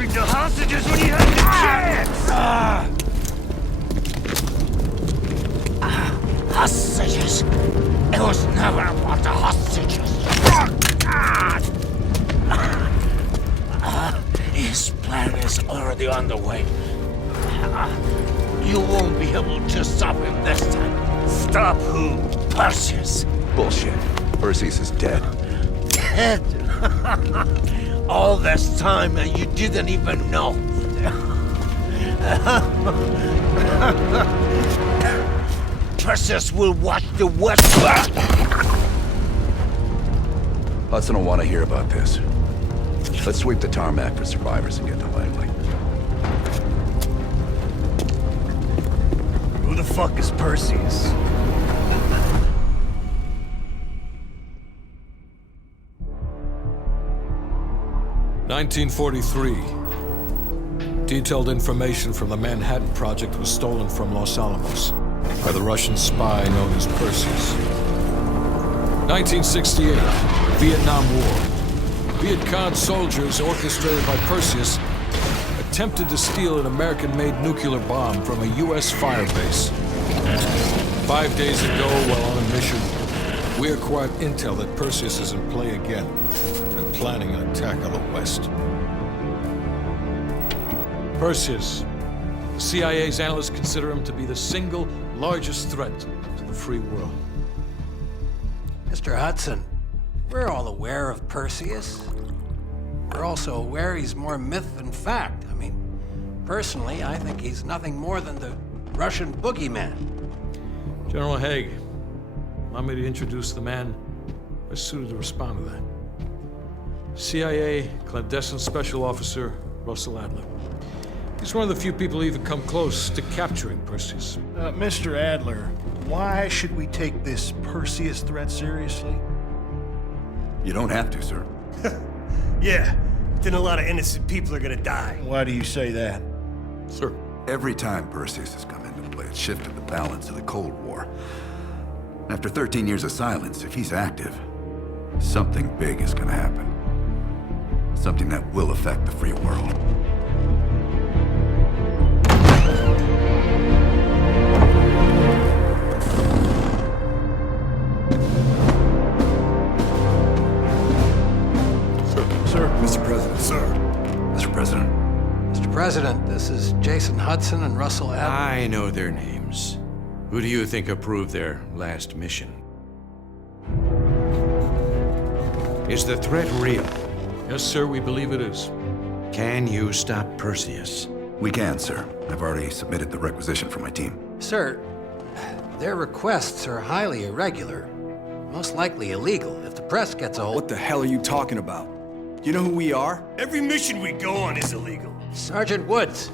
freed the hostages when you had the chance! Hostages? It was never about the hostages. His plan is already underway. You won't be able to stop him this time. Stop who? Perseus. Bullshit. Perseus is dead. Dead? All this time and you didn't even know. Perseus will watch the West. Hudson will want to hear about this. Let's sweep the tarmac for survivors and get to Langley. Who the fuck is Perseus? "1943. Detailed information from the Manhattan Project was stolen from Los Alamos by the Russian spy known as Perseus. 1968. Vietnam War. Viet Cong soldiers, orchestrated by Perseus, attempted to steal an American-made nuclear bomb from a U.S. firebase. 5 days ago, while on a mission, we acquired intel that Perseus is in play again and planning an attack on the West. Perseus. The CIA's analysts consider him to be the single largest threat to the free world." Mr. Hudson, we're all aware of Perseus. We're also aware he's more myth than fact. I mean, personally, I think he's nothing more than the Russian boogeyman. General Haig, allow me to introduce the man best suited to respond to that. CIA clandestine special officer Russell Adler. He's one of the few people who even come close to capturing Perseus. Mr. Adler, why should we take this Perseus threat seriously? You don't have to, sir. Yeah, then a lot of innocent people are gonna die. Why do you say that? Sir. Every time Perseus has come into play, it shifted the balance of the Cold War. After 13 years of silence, if he's active, something big is gonna happen. Something that will affect the free world. Mr. President. Sir. Mr. President. Mr. President, this is Jason Hudson and Russell Adler. I know their names. Who do you think approved their last mission? Is the threat real? Yes, sir, we believe it is. Can you stop Perseus? We can, sir. I've already submitted the requisition for my team. Sir, their requests are highly irregular. Most likely illegal if the press gets a hold. What the hell are you talking about? You know who we are? Every mission we go on is illegal. Sergeant Woods,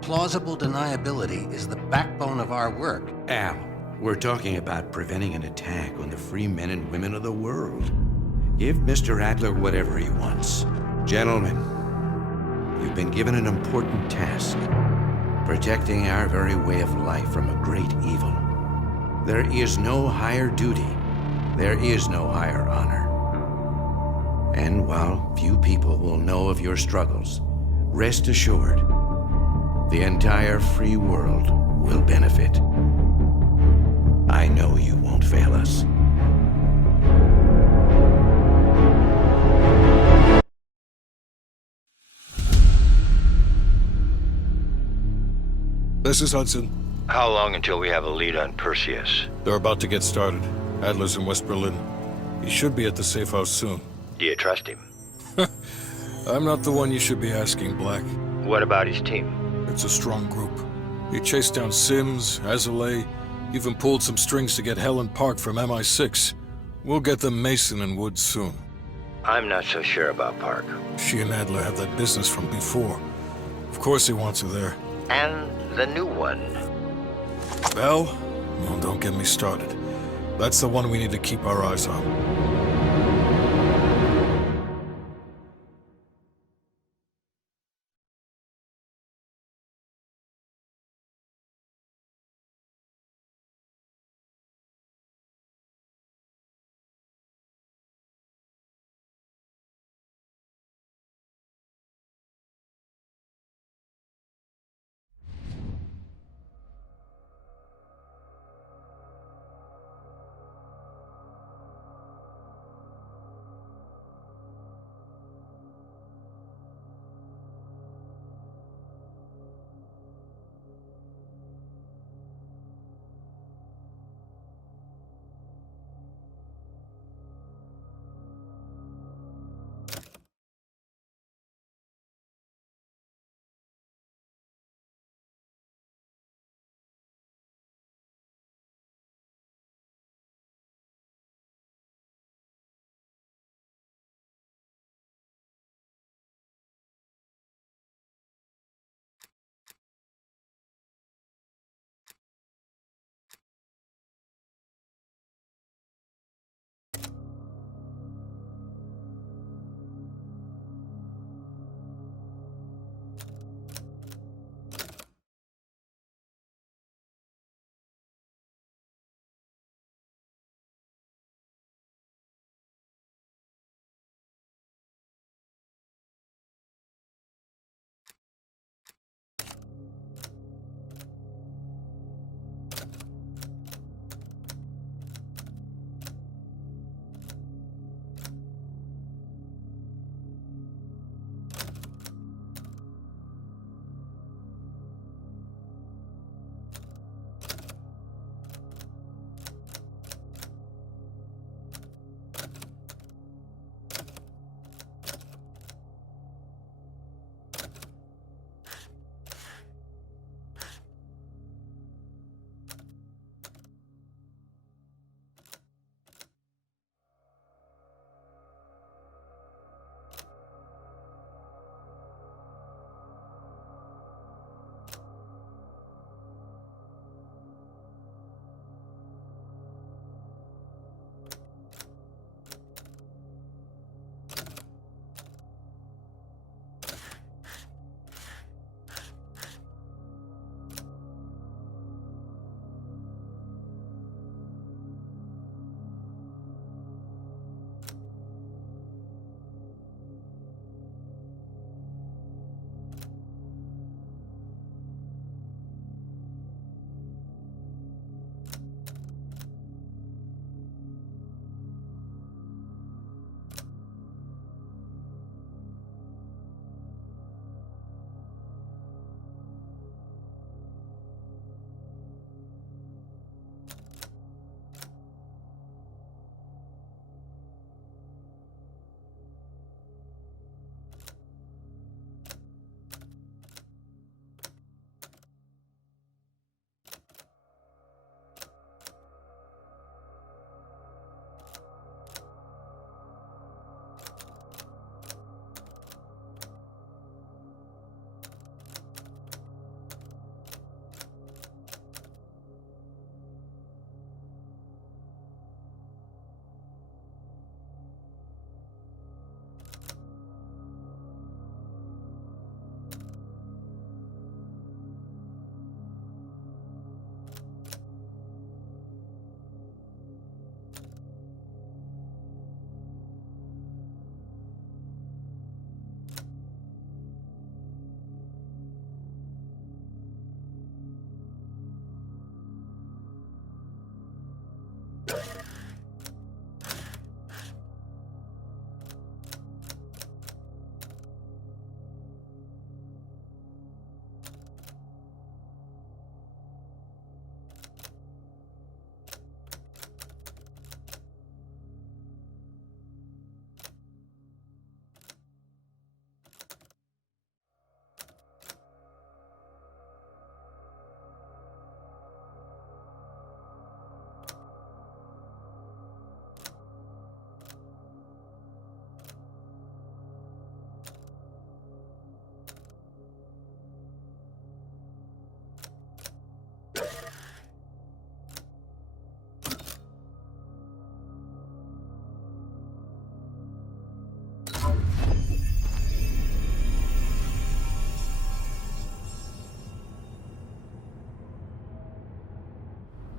plausible deniability is the backbone of our work. Al, we're talking about preventing an attack on the free men and women of the world. Give Mr. Adler whatever he wants. Gentlemen, you've been given an important task. Protecting our very way of life from a great evil. There is no higher duty. There is no higher honor. And while few people will know of your struggles, rest assured, the entire free world will benefit. I know you won't fail us. This is Hudson. How long until we have a lead on Perseus? They're about to get started. Adler's in West Berlin. He should be at the safe house soon. Do you trust him? I'm not the one you should be asking, Black. What about his team? It's a strong group. He chased down Sims, Azalea, even pulled some strings to get Helen Park from MI6. We'll get them Mason and Woods soon. I'm not so sure about Park. She and Adler have that business from before. Of course he wants her there. And the new one. Bell? Well, don't get me started. That's the one we need to keep our eyes on.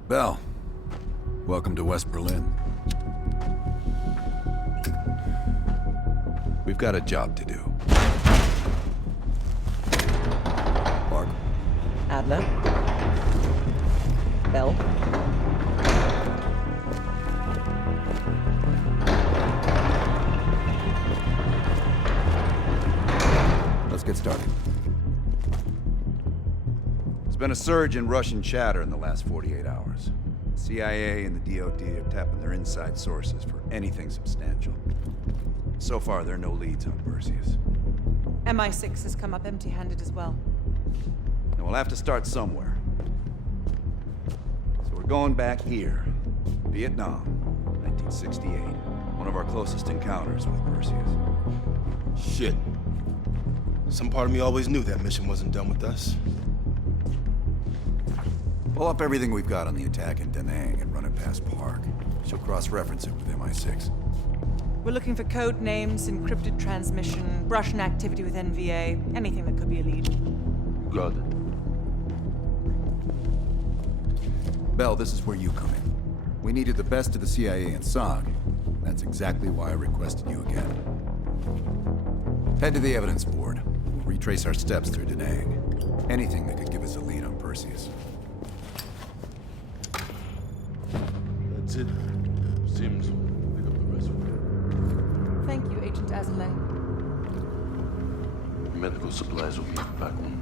Bell, welcome to West Berlin. We've got a job to do. Park. Adler. Bell. Let's get started. There's been a surge in Russian chatter in the last 48 hours. CIA and the DoD are tapping their inside sources for anything substantial. So far, there are no leads on Perseus. MI6 has come up empty-handed as well. And we'll have to start somewhere. So we're going back here. Vietnam, 1968. One of our closest encounters with Perseus. Shit. Some part of me always knew that mission wasn't done with us. Pull up everything we've got on the attack in Da Nang and run it past Park. She'll cross-reference it with MI6. We're looking for code names, encrypted transmission, Russian activity with NVA, anything that could be a lead. Good. Bell, this is where you come in. We needed the best of the CIA and SOG. That's exactly why I requested you again. Head to the evidence board. We'll retrace our steps through Da Nang. Anything that could give us a lead on Perseus. That's it. Seems pick up the rest of it. Thank you, Agent Azelay. Medical supplies will be back on.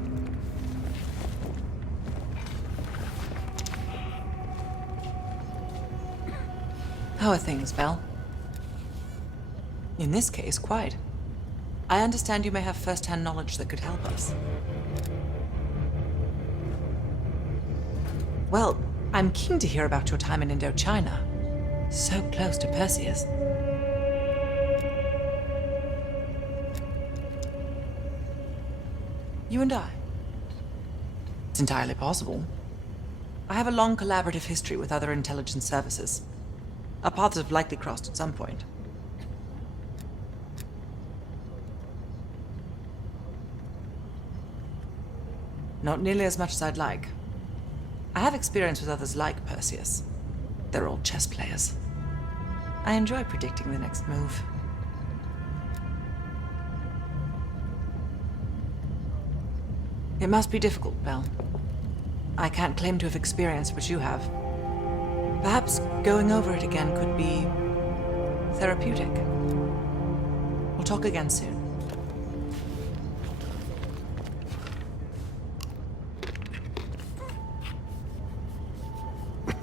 How are things, Bell? In this case, quite. I understand you may have first-hand knowledge that could help us. Well, I'm keen to hear about your time in Indochina. So close to Perseus. You and I. It's entirely possible. I have a long collaborative history with other intelligence services. Our paths have likely crossed at some point. Not nearly as much as I'd like. I have experience with others like Perseus. They're all chess players. I enjoy predicting the next move. It must be difficult, Bell. I can't claim to have experienced what you have. Perhaps going over it again could be therapeutic. We'll talk again soon.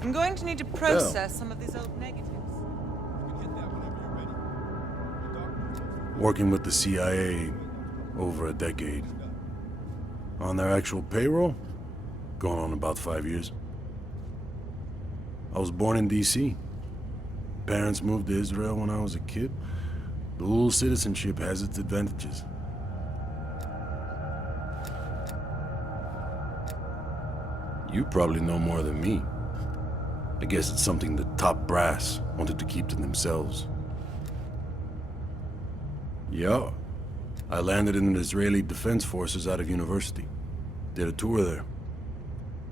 I'm going to need to process some of these old negatives. Working with the CIA over a decade. On their actual payroll, going on about 5 years. I was born in D.C. Parents moved to Israel when I was a kid. Dual citizenship has its advantages. You probably know more than me. I guess it's something the top brass wanted to keep to themselves. Yeah. I landed in the Israeli Defense Forces out of university. Did a tour there.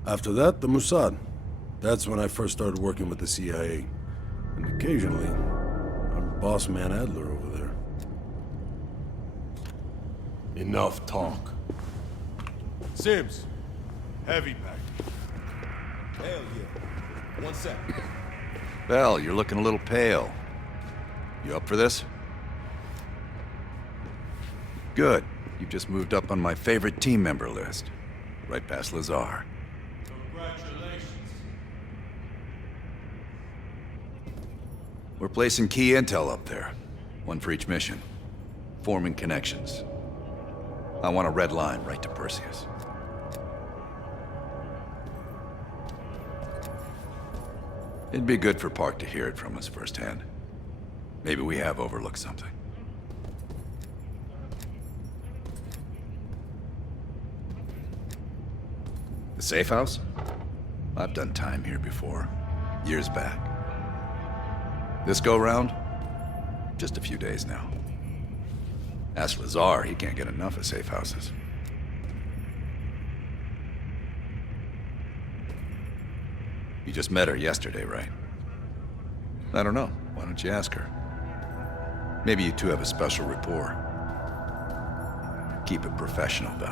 After that, the Mossad. That's when I first started working with the CIA. And occasionally, our boss man Adler over there. Enough talk. Sims, heavy pack. Hell yeah. 1 sec. Bell, you're looking a little pale. You up for this? Good. You've just moved up on my favorite team member list. Right past Lazar. Congratulations. We're placing key intel up there. One for each mission. Forming connections. I want a red line right to Perseus. It'd be good for Park to hear it from us firsthand. Maybe we have overlooked something. The safe house? I've done time here before. Years back. This go-round? Just a few days now. Ask Lazar, he can't get enough of safe houses. You just met her yesterday, right? I don't know. Why don't you ask her? Maybe you two have a special rapport. Keep it professional, Val.